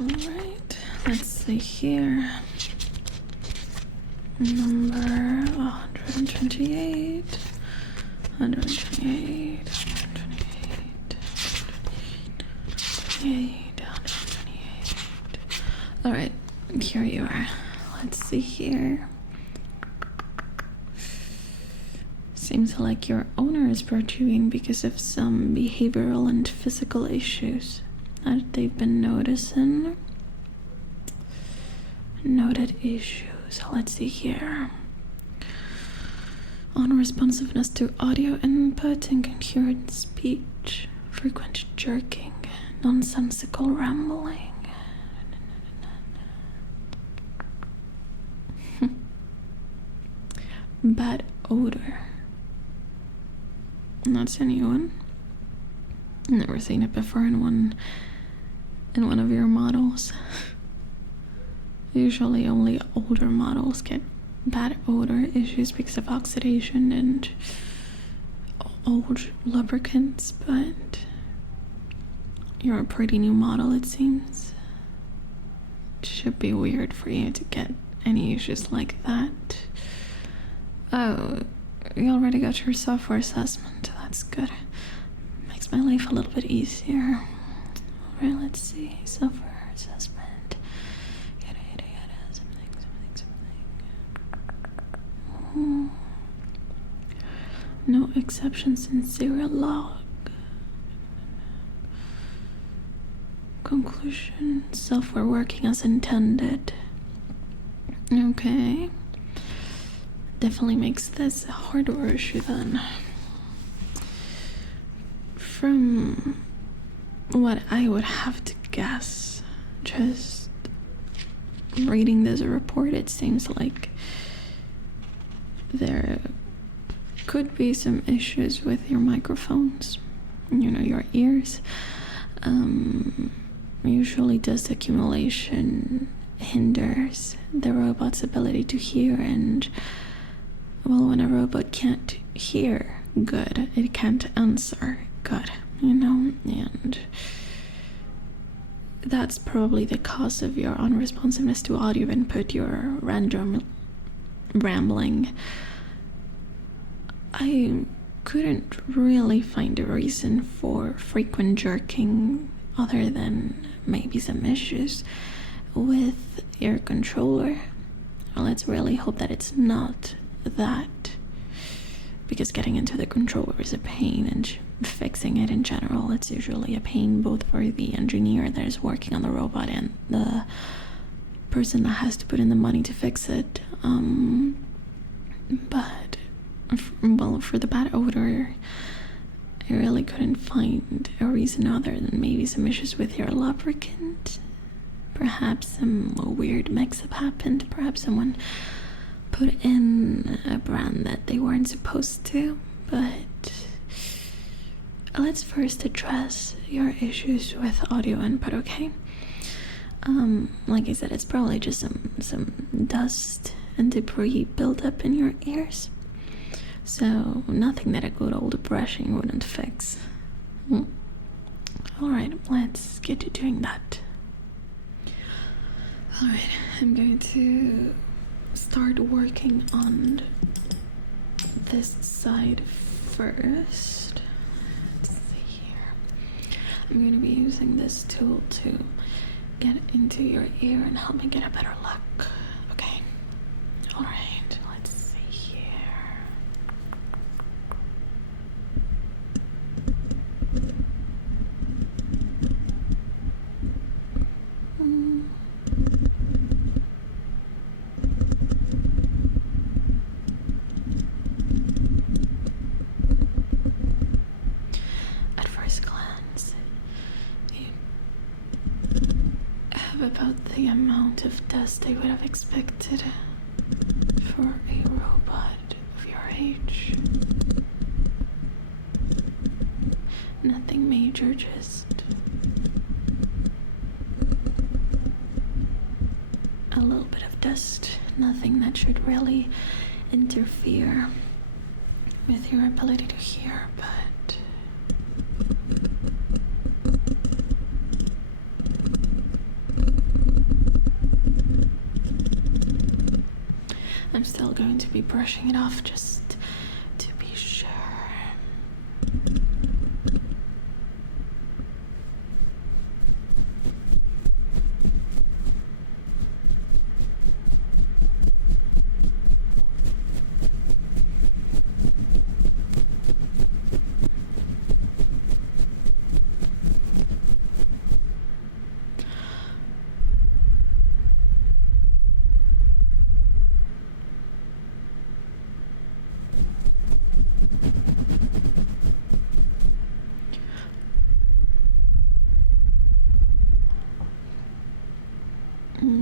Alright, let's see here. Number 128, 128, 128, 128. Alright, here you are. Let's see here. Seems like your owner is pursuing because of some behavioral and physical issues that they've been noticing. Noted issues. Let's see here. Unresponsiveness to audio input, incoherent speech, frequent jerking, nonsensical rambling. Bad odor. That's a new one. Never seen it before in one of your models. Usually only older models get bad odor issues because of oxidation and old lubricants, but you're a pretty new model, it seems. It should be weird for you to get any issues like that. Oh, you already got your software assessment. That's good. Makes my life a little bit easier. Alright, let's see. Software assessment. Yada yada yada. Something. No exceptions in serial log. Conclusion. Software working as intended. Okay. Definitely makes this a hardware issue then. From what I would have to guess, just reading this report, it seems like there could be some issues with your microphones, your ears. Usually dust accumulation hinders the robot's ability to hear, and well, when a robot can't hear good, it can't answer good, and that's probably the cause of your unresponsiveness to audio input, your random rambling. I couldn't really find a reason for frequent jerking other than maybe some issues with your controller. Well, let's really hope that it's not that, because getting into the controller is a pain, and fixing it in general, it's usually a pain both for the engineer that is working on the robot and the person that has to put in the money to fix it. But for the bad odor, I really couldn't find a reason other than maybe some issues with your lubricant. Perhaps some weird mix-up happened. Perhaps someone put in a brand that they weren't supposed to. But let's first address your issues with audio input, okay? Like I said, it's probably just some dust and debris built up in your ears. So nothing that a good old brushing wouldn't fix. Alright, let's get to doing that. Alright, I'm going to start working on this side first. Let's see here. I'm going to be using this tool to get into your ear and help me get a better look. Okay. Alright, let's see here. At first glance, you have about the amount of dust I would have expected for a robot of your age. Nothing major, just a little bit of dust. Nothing that should really interfere with your ability to hear, but still going to be brushing it off just to be sure.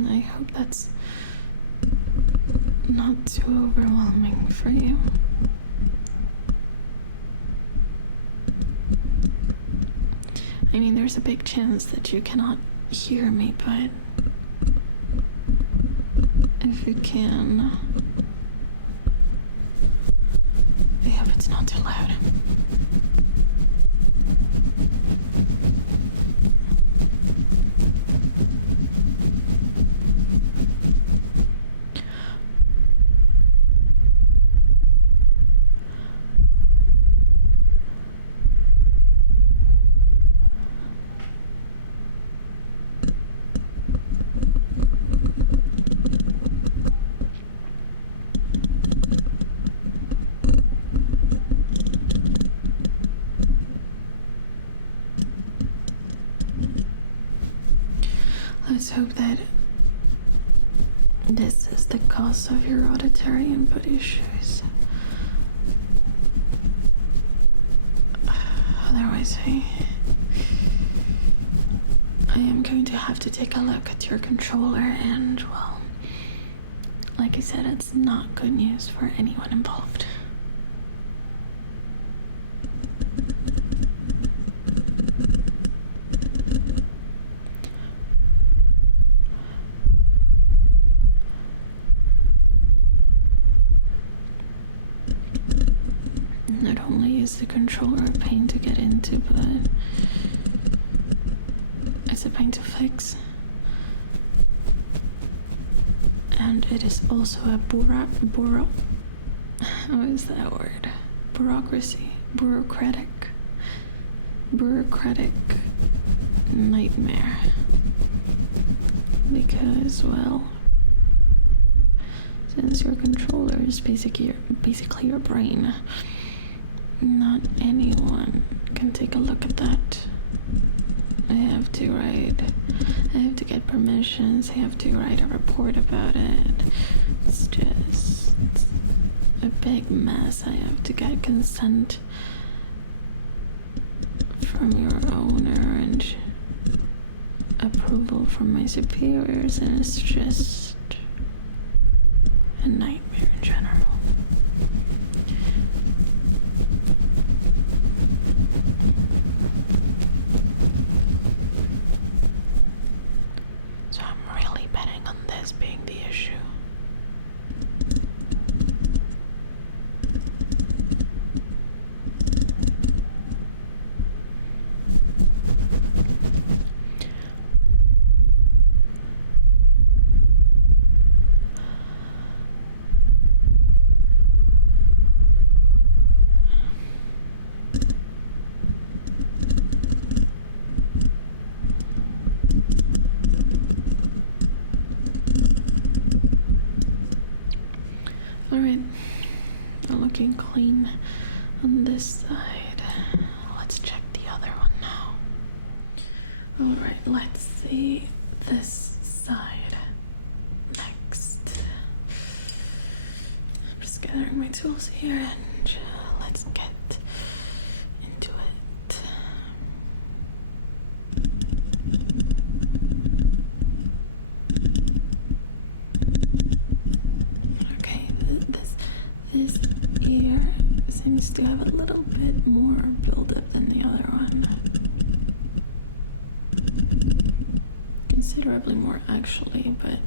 I hope that's not too overwhelming for you. I mean, there's a big chance that you cannot hear me, but if you can, I hope it's not too loud. Let's hope that this is the cause of your auditory input issues. Otherwise, I am going to have to take a look at your controller, and, well, like I said, it's not good news for anyone involved. Not only is the controller a pain to get into, but it's a pain to fix. And it is also a how is that word? Bureaucratic nightmare. Because, well, since your controller is basically your brain, not anyone can take a look at that. I have to get permissions, I have to write a report about it. It's just a big mess. I have to get consent from your owner and approval from my superiors, and it's just a nightmare in general. So I'm really betting on this being the issue. Alright, looking clean on this side. Let's check the other one now. Alright, let's see this side next. I'm just gathering my tools here, and let's get into it. This ear seems to have a little bit more buildup than the other one. Considerably more, actually, but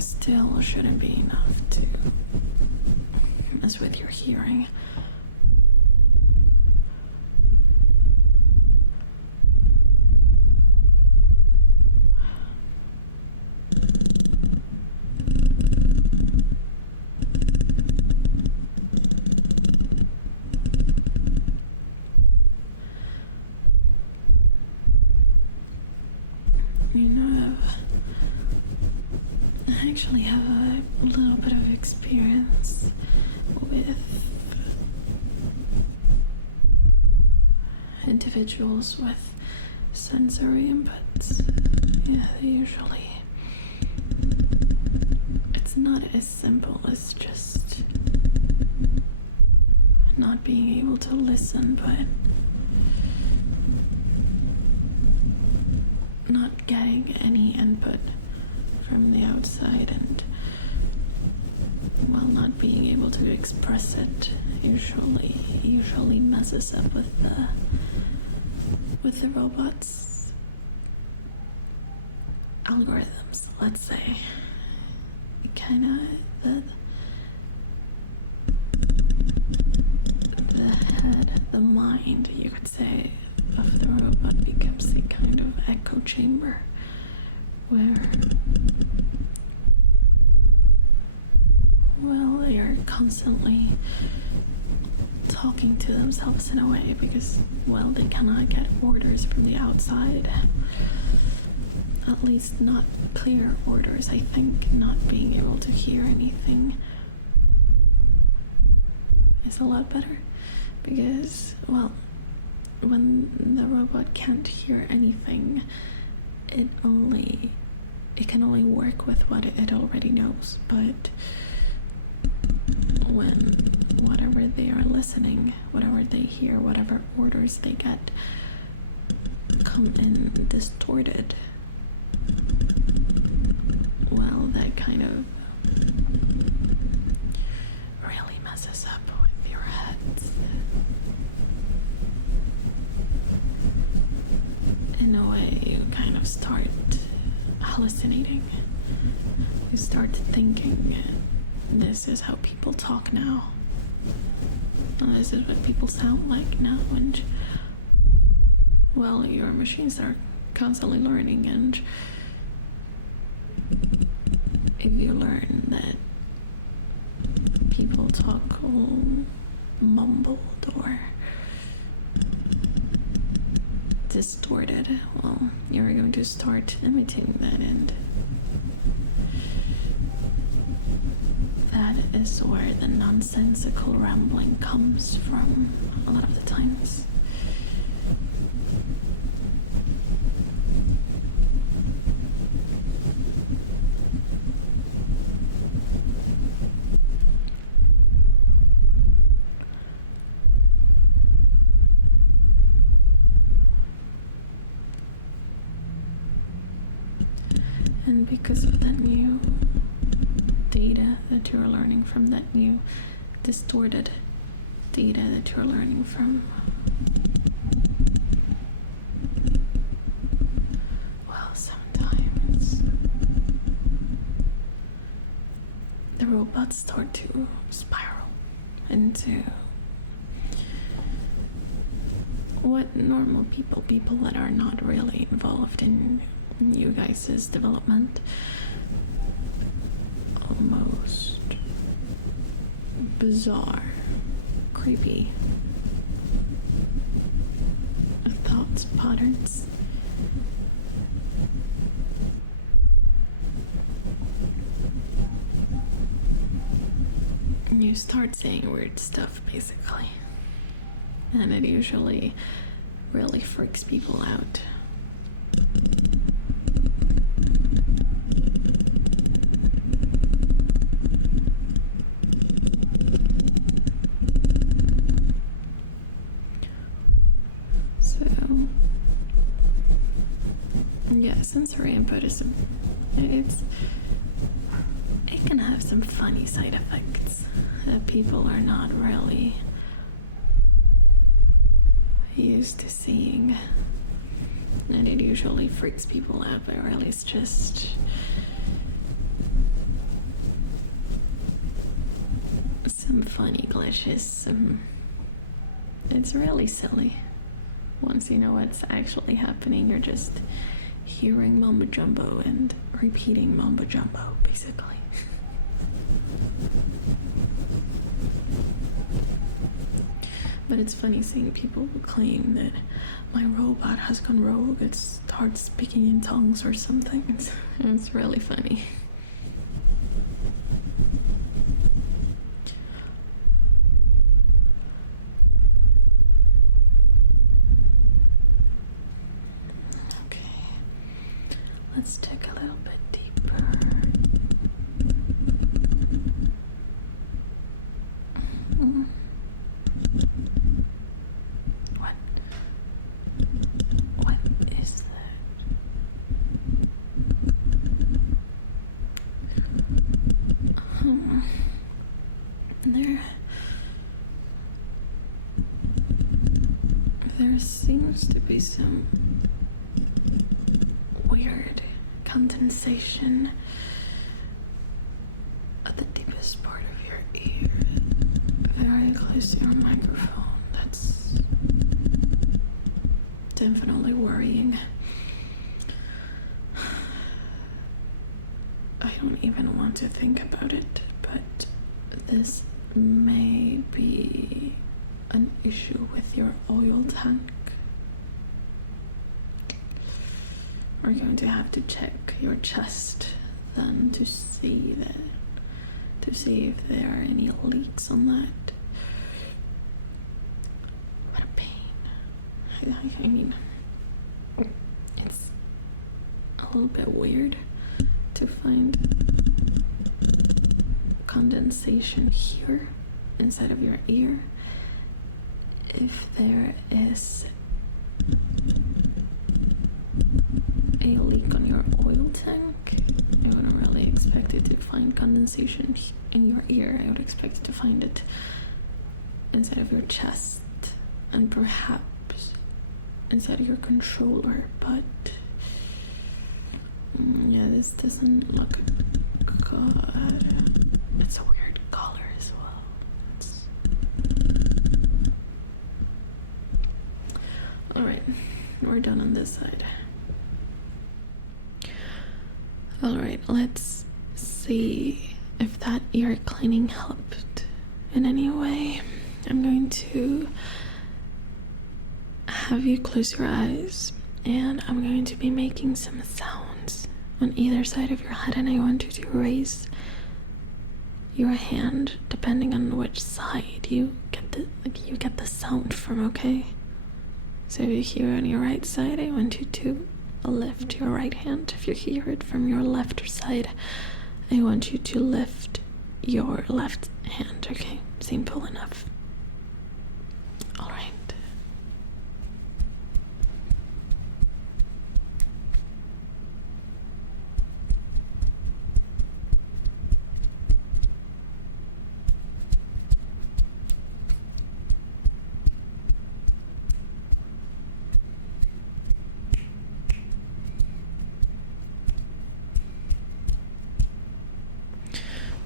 still shouldn't be enough to mess with your hearing. actually have a little bit of experience with individuals with sensory inputs. Yeah, they usually, it's not as simple as just not being able to listen, but not getting any input from the outside, and while not being able to express it usually messes up with the robot's algorithms, let's say. Kinda the head, the mind, you could say, of the robot becomes a kind of echo chamber where, well, they are constantly talking to themselves in a way because, well, they cannot get orders from the outside. At least not clear orders. I think not being able to hear anything is a lot better because, well, when the robot can't hear anything, it can only work with what it already knows. But when whatever they are listening, whatever they hear, whatever orders they get come in distorted, well, that kind of really messes up with your heads. In a way, you kind of start hallucinating. You start thinking, this is how people talk now. And this is what people sound like now. And, well, your machines are constantly learning, and if you learn that people talk all mumbled or distorted, well, you're going to start imitating that, and that is where the nonsensical rambling comes from a lot of the times. And because of that new data that you're learning from, that new distorted data that you're learning from, well, sometimes the robots start to spiral into what normal people that are not really involved in you guys' development, almost bizarre, creepy thoughts, patterns. You start saying weird stuff, basically, and it usually really freaks people out. Yeah, sensory input it can have some funny side effects that people are not really used to seeing, and it usually freaks people out, or at least just some funny glitches. It's really silly. Once you know what's actually happening, you're just hearing mumbo jumbo and repeating mumbo jumbo, basically. But it's funny seeing people claim that my robot has gone rogue, it starts speaking in tongues or something. It's really funny. There seems to be some weird condensation at the deepest part of your ear, very close to your microphone. That's definitely worrying. I don't even want to think about it, but this may be an issue with your oil tank. We're going to have to check your chest then to see if there are any leaks on that. What a pain. I mean, it's a little bit weird to find condensation here inside of your ear. If there is a leak on your oil tank, I wouldn't really expect it to find condensation in your ear. I would expect to find it inside of your chest and perhaps inside of your controller, but yeah, this doesn't look good. It's a weird color as well. Alright, we're done on this side. Alright, let's see if that ear cleaning helped in any way. I'm going to have you close your eyes, and I'm going to be making some sounds on either side of your head, and I want you to raise your hand depending on which side you get the sound from, okay? So if you hear on your right side, I want you to lift your right hand. If you hear it from your left side, I want you to lift your left hand, okay? Simple enough. All right.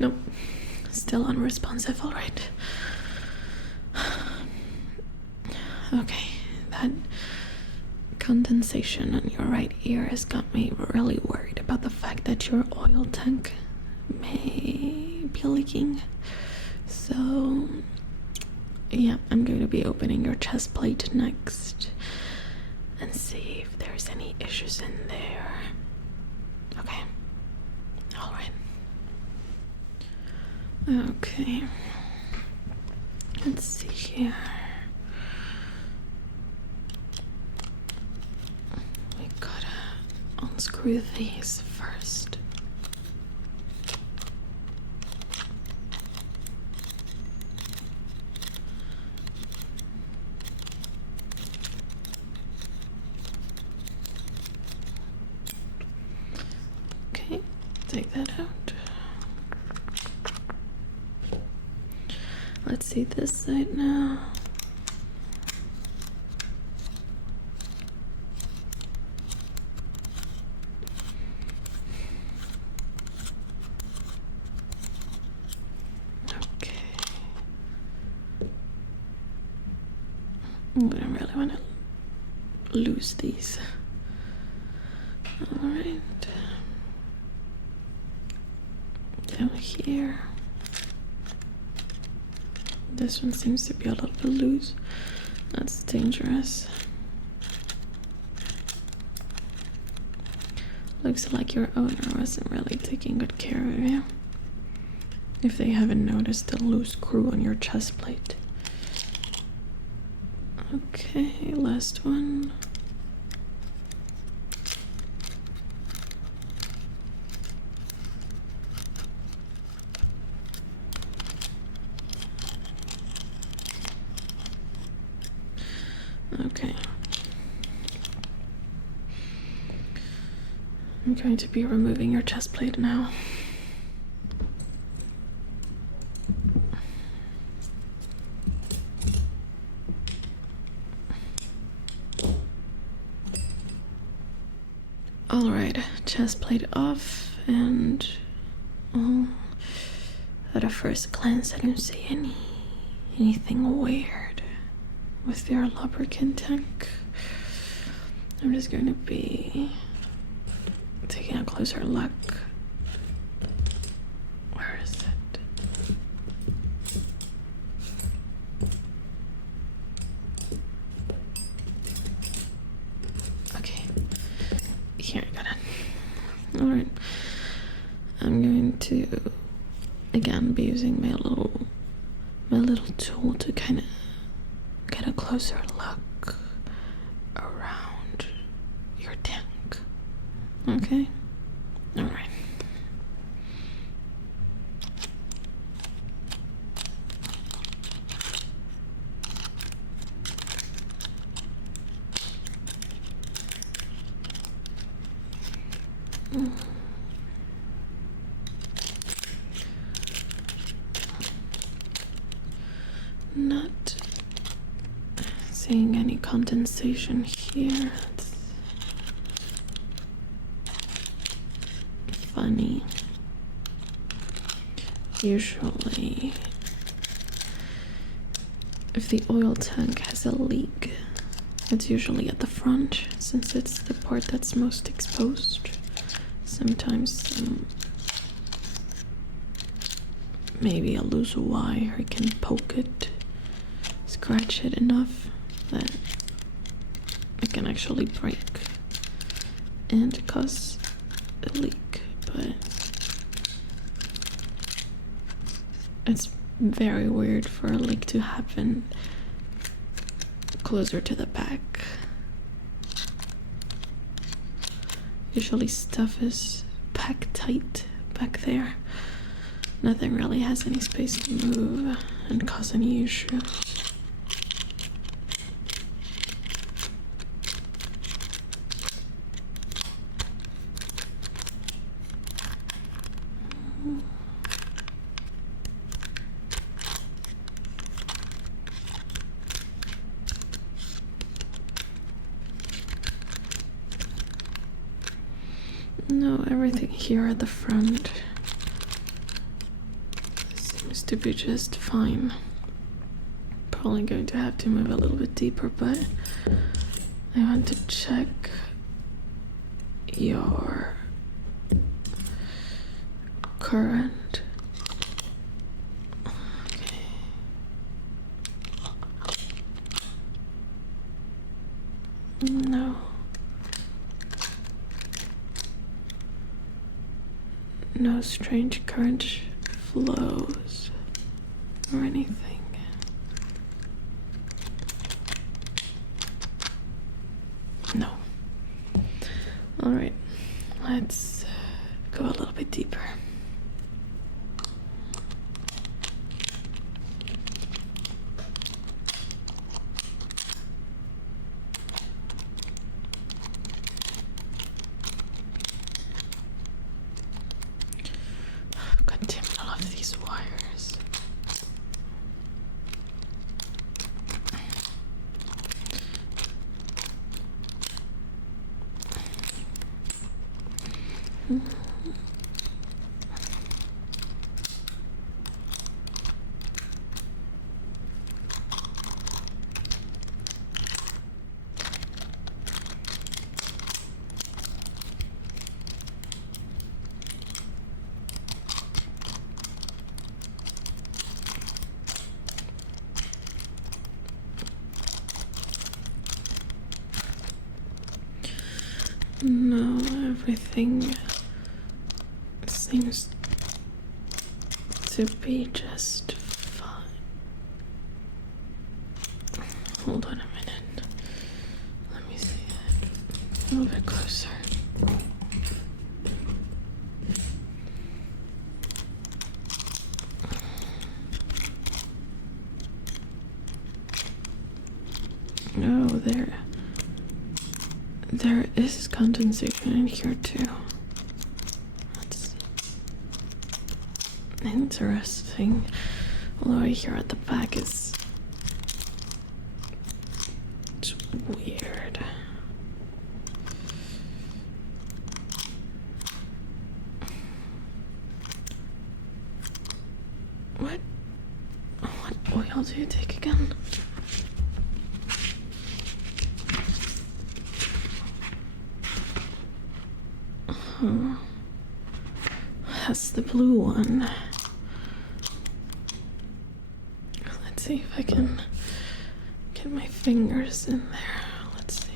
Nope, still unresponsive. All right. Okay, that condensation on your right ear has got me really worried about the fact that your oil tank may be leaking. So yeah, I'm going to be opening your chest plate next and see if there's any issues in there. Okay. All right. Okay, let's see here. We gotta unscrew these first. Okay, take that out. Let's see this side now. Okay. I don't really want to lose these. All right. Down here. This one seems to be a little bit loose. That's dangerous. Looks like your owner wasn't really taking good care of you, if they haven't noticed the loose screw on your chest plate. Okay, last one. Okay. I'm going to be removing your chest plate now. Alright, chest plate off, and well, at a first glance I don't see anything weird with your lubricant tank. I'm just going to be taking a closer look. Where is it? Okay. Here, I got it. Alright. I'm going to again be using my little tool to kind of get a closer look around your tank. Okay? Alright. Not seeing any condensation here. It's funny. Usually, if the oil tank has a leak, it's usually at the front, since it's the part that's most exposed. Sometimes maybe a loose wire can poke it, scratch it enough that it can actually break and cause a leak, but it's very weird for a leak to happen closer to the back. Usually stuff is packed tight back there. Nothing really has any space to move and cause any issues. No, everything here at the front seems to be just fine. Probably going to have to move a little bit deeper, but I want to check your current. Okay. No. No strange current flows or anything. No. Alright, let's go a little bit deeper. God damn it, I love these wires. No, everything seems to be just fine. Hold on a minute. Let me see it a little bit closer. Oh, there is condensation in here too. That's interesting. Although here at the back is weird. material do you take again? That's the blue one. Let's see if I can get my fingers in there. Let's see.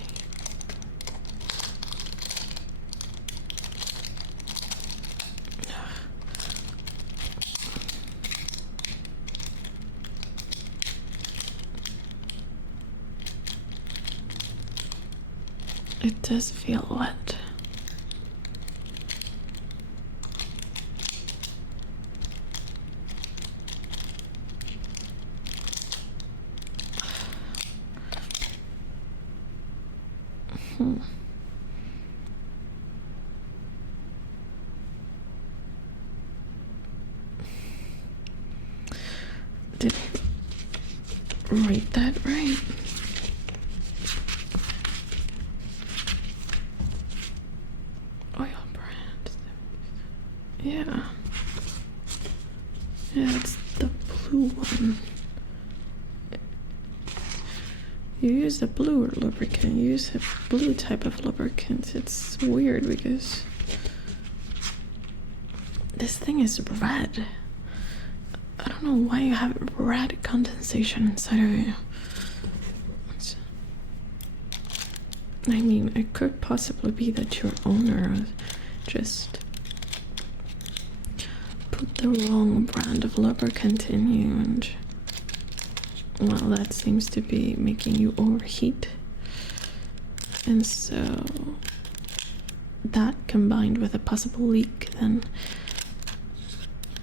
It does feel wet. Did I write that right? Oil brand. Yeah. Yeah, it's the blue one. You use a blue lubricant, you use a blue type of lubricant. It's weird because this thing is red. I don't know why you have red condensation inside of you. I mean, it could possibly be that your owner just put the wrong brand of lubricant in you, and well, that seems to be making you overheat. And so that combined with a possible leak, then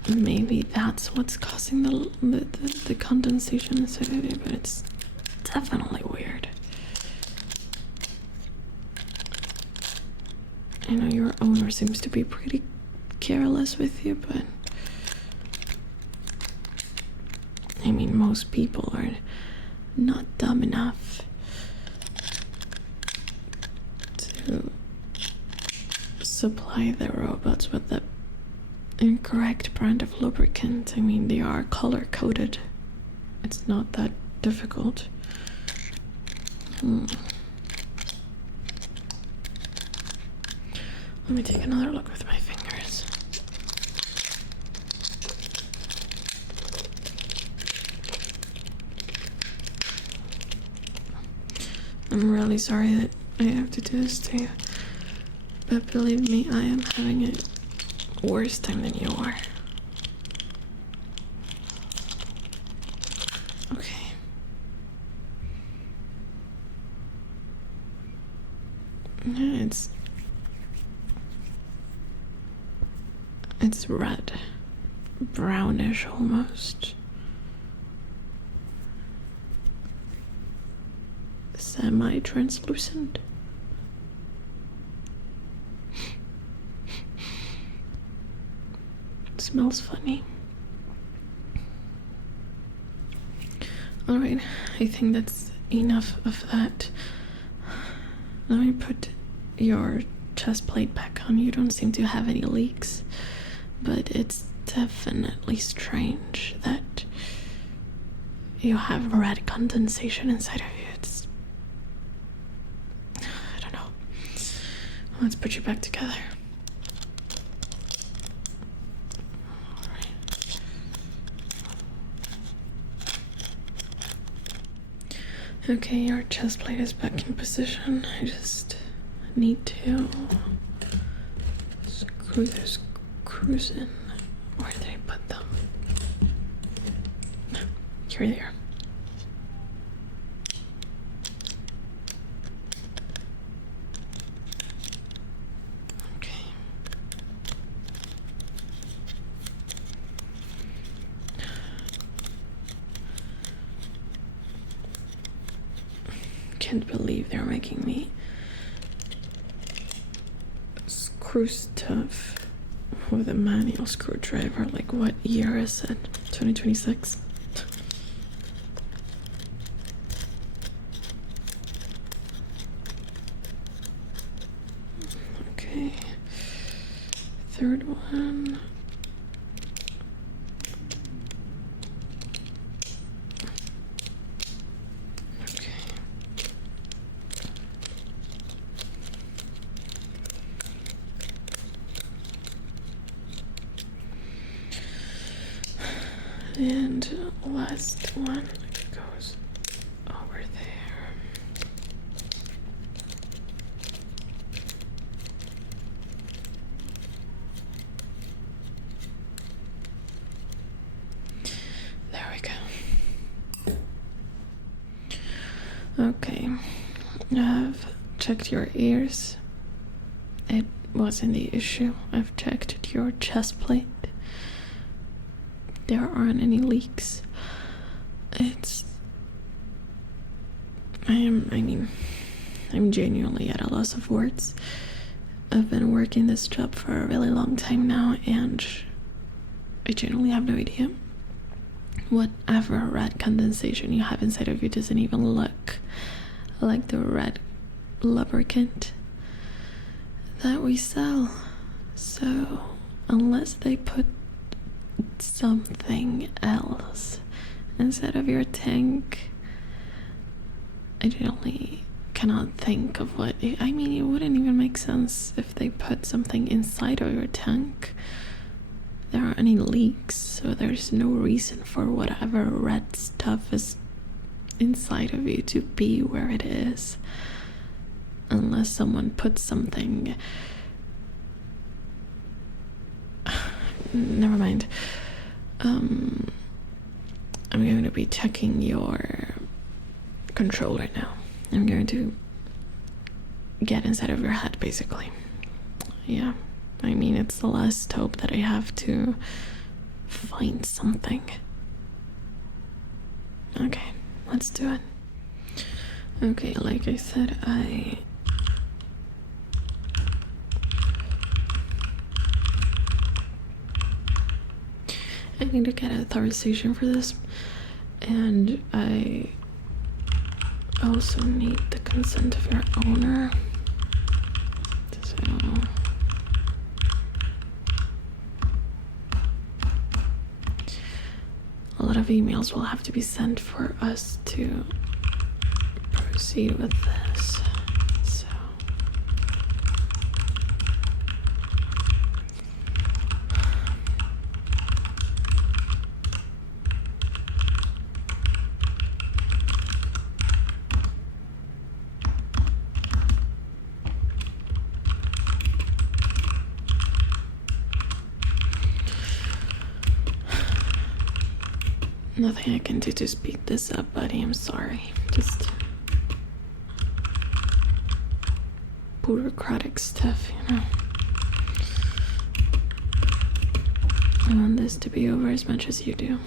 maybe that's what's causing the condensation inside of you, but it's definitely weird. I know your owner seems to be pretty careless with you, but I mean, most people are not dumb enough to supply their robots with the incorrect brand of lubricant. I mean, they are color coded. It's not that difficult. Let me take another look with my fingers. I'm really sorry that I have to do this to you, but believe me, I am having a worse time than you are. Okay. Yeah, it's red, brownish almost. Semi-translucent. It smells funny. Alright, I think that's enough of that. Let me put your chest plate back on. You don't seem to have any leaks, but it's definitely strange that you have red condensation inside of you. I don't know. Let's put you back together. Alright. Okay, your chest plate is back in position. I just need to screw those screws in. Where did I put them? Here they are. Okay. Can't believe they're making me screw stuff with a manual screwdriver. Like, what year is it? 2026? Okay. Third one. And last one goes over there. There we go. Okay, I've checked your ears. It wasn't the issue. I've checked your chest plate. There aren't any leaks. I'm genuinely at a loss of words. I've been working this job for a really long time now, and I genuinely have no idea. Whatever red condensation you have inside of you doesn't even look like the red lubricant that we sell. So, unless they put something else inside of your tank, I genuinely cannot think of what it wouldn't even make sense if they put something inside of your tank. There aren't any leaks, so there's no reason for whatever red stuff is inside of you to be where it is, unless someone puts something. Never mind. I'm going to be checking your controller now. I'm going to get inside of your head, basically. Yeah, it's the last hope that I have to find something. Okay, let's do it. Okay, like I said, I need to get authorization for this, and I also need the consent of your owner. So a lot of emails will have to be sent for us to proceed with this. So nothing I can do to speed this up, buddy. I'm sorry. Just bureaucratic stuff, I want this to be over as much as you do.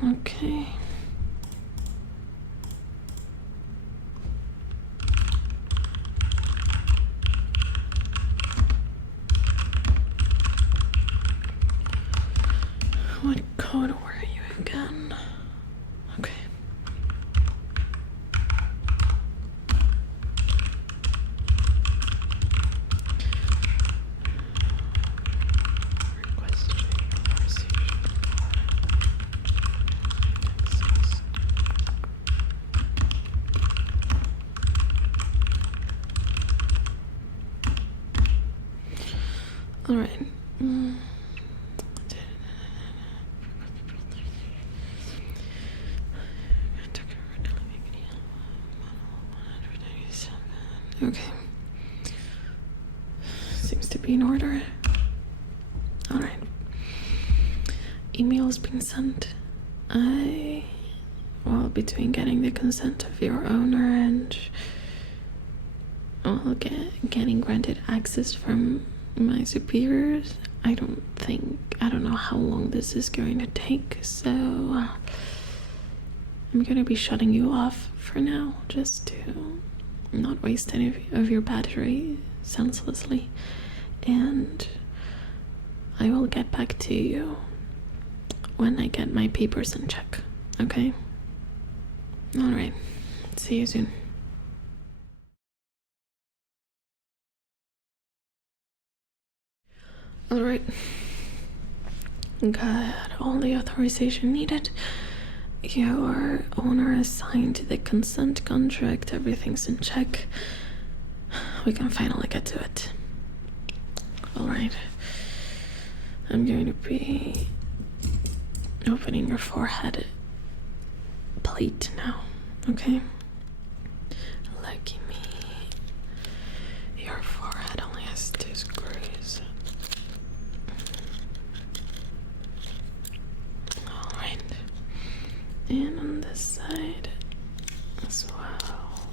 Okay. What code were you again? Okay. All right. Okay. Seems to be in order. All right. Email has been sent. Between getting the consent of your owner and getting granted access from my superiors, I don't know how long this is going to take, so I'm gonna be shutting you off for now, just to not waste any of your battery senselessly, and I will get back to you when I get my papers in check, okay? Alright, see you soon. Alright. Got all the authorization needed. Your owner is signed the consent contract. Everything's in check. We can finally get to it. Alright. I'm going to be opening your forehead plate now, okay? Lucky me. Your forehead only has 2 screws. Alright. And on this side as well.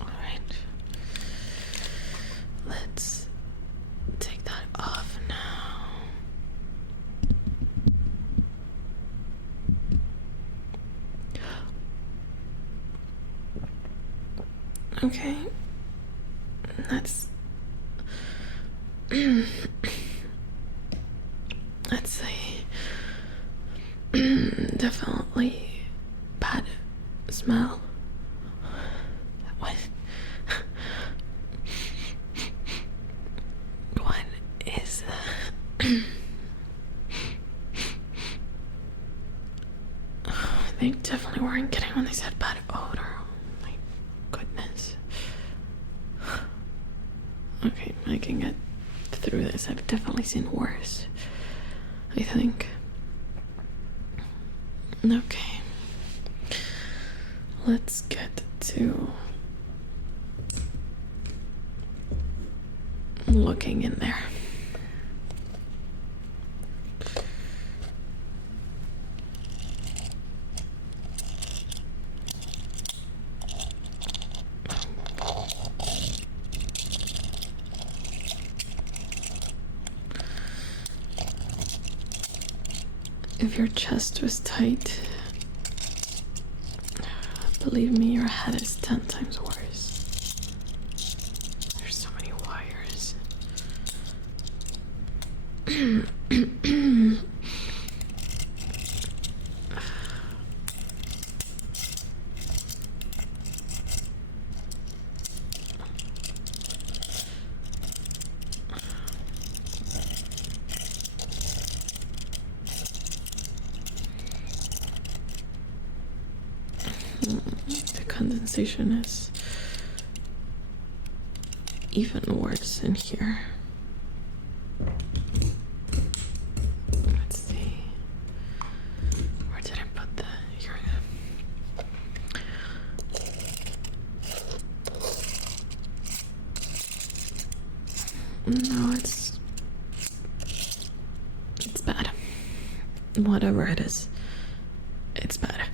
Alright. Let's take that off now. Okay. That's a definitely bad smell. What? What is that? They definitely weren't kidding when they said bad odor. Oh my goodness. Okay, I can get through this. I've definitely seen worse, I think. Okay. Let's get to looking in there. If your chest was tight, believe me, your head is 10 times worse. There's so many wires. The condensation is even worse in here. Let's see. Where did I put the here? No, it's bad. Whatever it is, it's bad.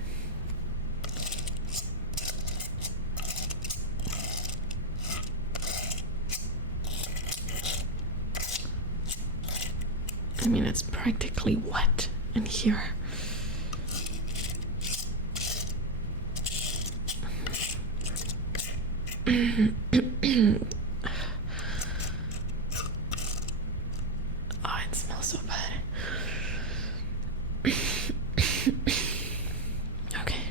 I mean, it's practically wet in here. Oh, it smells so bad. Okay.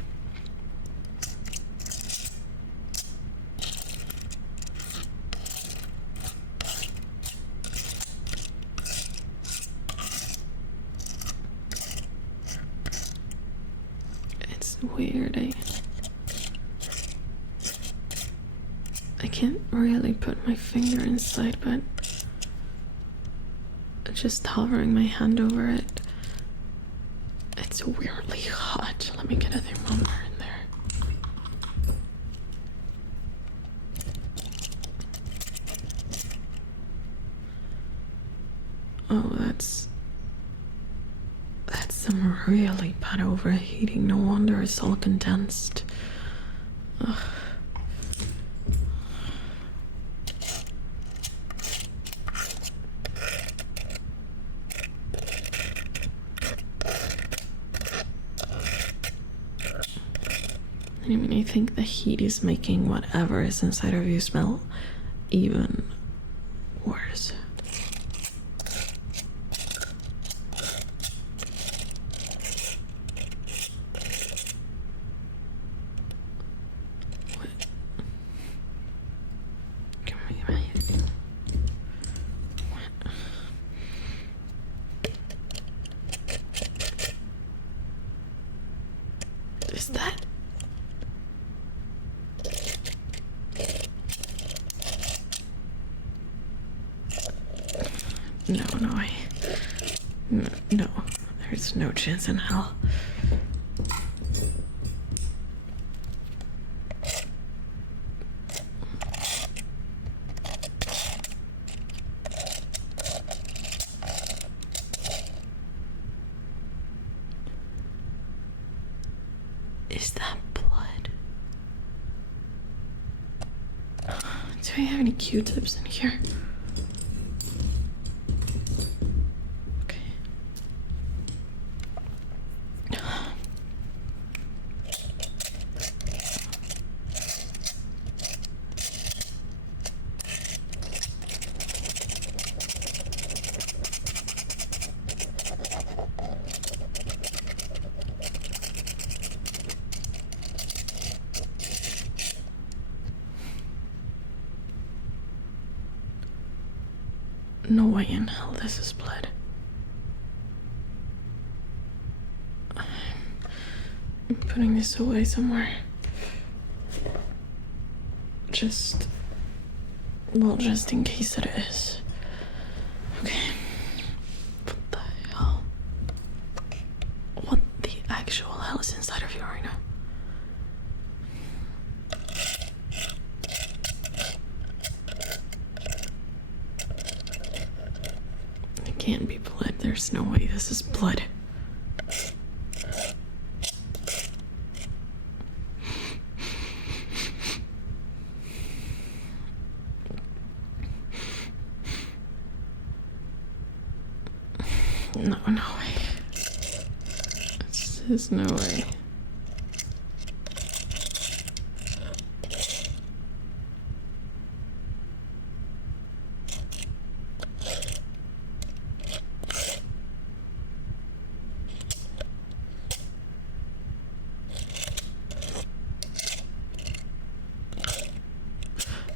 It's weird. I can't really put my finger inside, but just hovering my hand over it, it's weirdly hot. Let me get a thermometer in there. Oh, that's some really bad overheating. No wonder it's all condensed. Ugh. I mean, I think the heat is making whatever is inside of you smell even worse. What? No, there's no chance in hell. Is that blood? Do I have any Q-tips in here? Okay. No way in hell this is blood. I'm putting this away somewhere. Just in case it is. Okay. What the hell? What the actual hell is inside of you right now? It can't be blood. There's no way this is blood. No way. There's no way.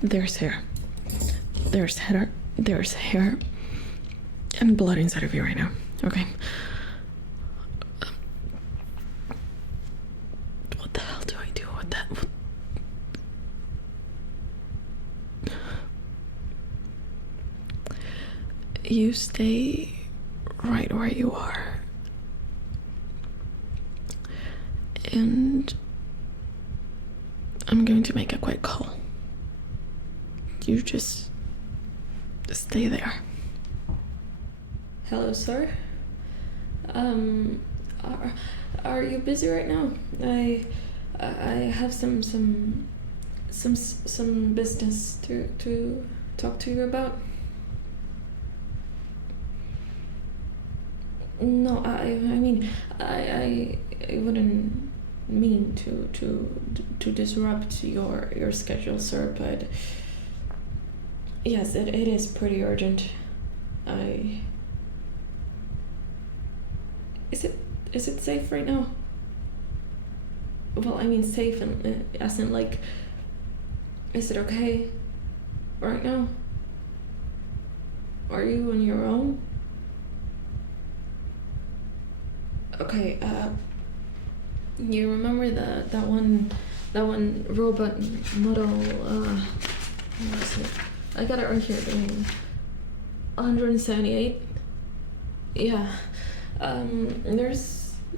There's hair. There's hair and blood inside of you right now. Okay. What the hell do I do with that? You stay right where you are. And I'm going to make a quick call. You just stay there. Hello, sir. Are you busy right now? I have some business to talk to you about. No, I mean, I wouldn't mean to disrupt your schedule, sir, but yes, it is pretty urgent. Is it safe right now? Well, I mean safe as in like, is it okay right now? Are you on your own? Okay, you remember that one robot model, what was it? I got it right here, 178? Yeah.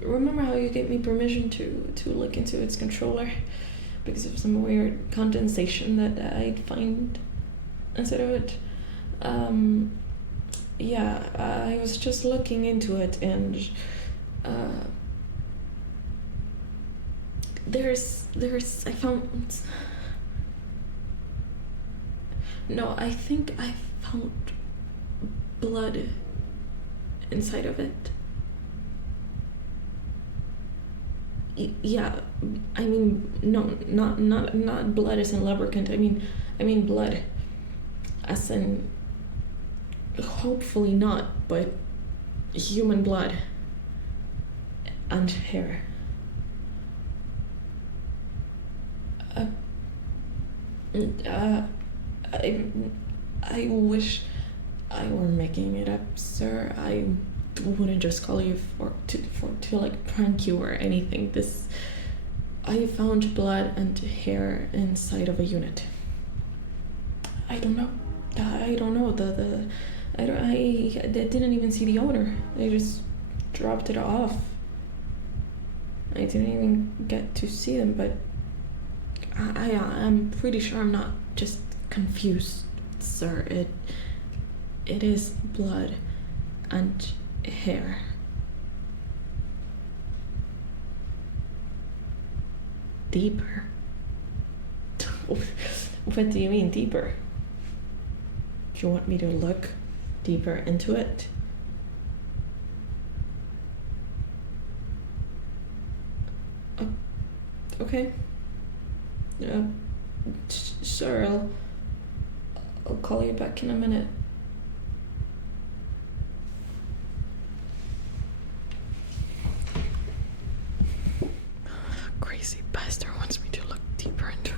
Remember how you gave me permission to look into its controller because of some weird condensation that I'd find inside of it? Yeah, I was just looking into it, and I found, no, I think I found blood inside of it. Yeah, I mean, no, not blood as in lubricant. I mean blood as in, hopefully not, but human blood and hair. I wish I were making it up, sir. I wouldn't just call you to like prank you or anything. I found blood and hair inside of a unit. I don't know. I didn't even see the owner. They just dropped it off. I didn't even get to see them, but I'm pretty sure I'm not just confused, sir. It is blood and hair. Deeper? What do you mean deeper? Do you want me to look deeper into it? Okay. Sure, I'll call you back in a minute. Crazy bastard wants me to look deeper into it.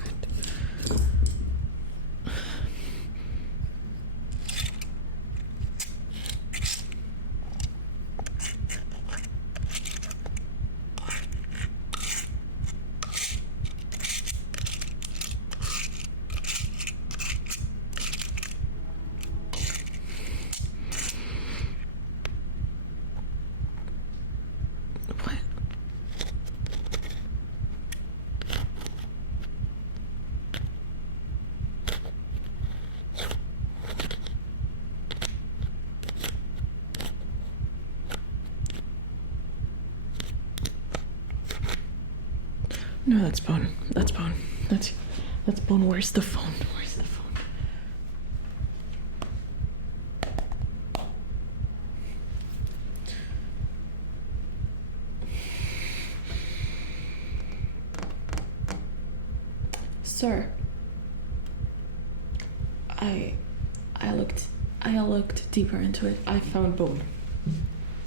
What? No, that's bone. That's bone. That's bone. Where's the phone? Where's the phone? Sir, I looked deeper into it. I found bone.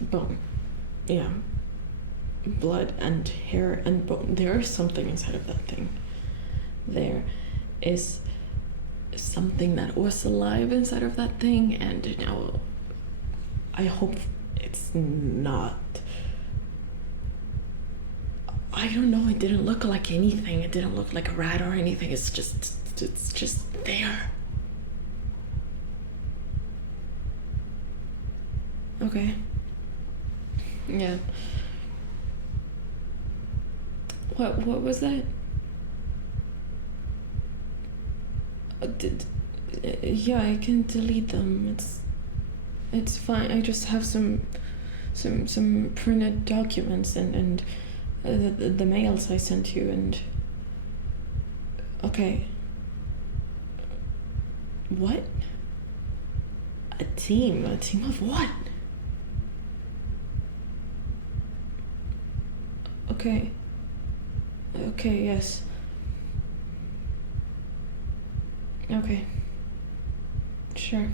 Bone. Yeah. Blood and hair and bone. There is something inside of that thing. There is something that was alive inside of that thing, and now I hope it's not. I don't know, it didn't look like anything. It didn't look like a rat or anything. It's just there. Okay. Yeah. What was that? Yeah, I can delete them. It's fine. I just have some printed documents and the mails I sent you, and okay. What? A team of what? Okay. Okay, yes. Okay. Sure.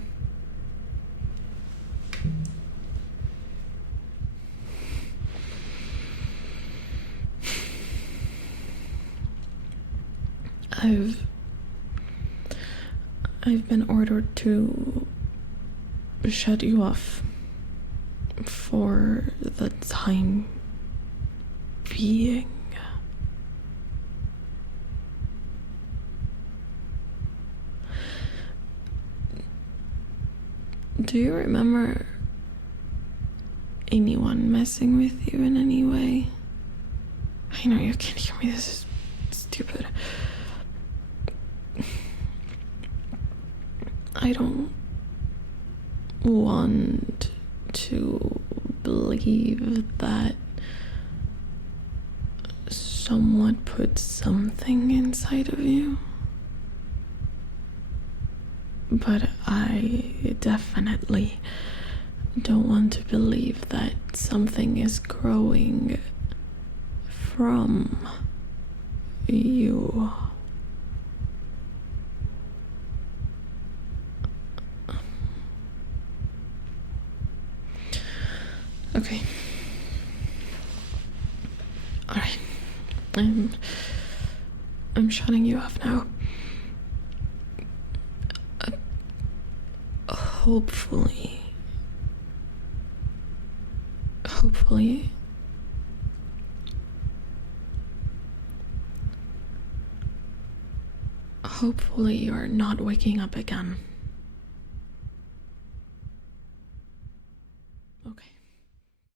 I've been ordered to shut you off for the time being. Do you remember anyone messing with you in any way? I know you can't hear me, this is stupid. I don't want to believe that someone put something inside of you, but I definitely don't want to believe that something is growing from you. Okay. Alright. I'm shutting you off now. Hopefully you're not waking up again.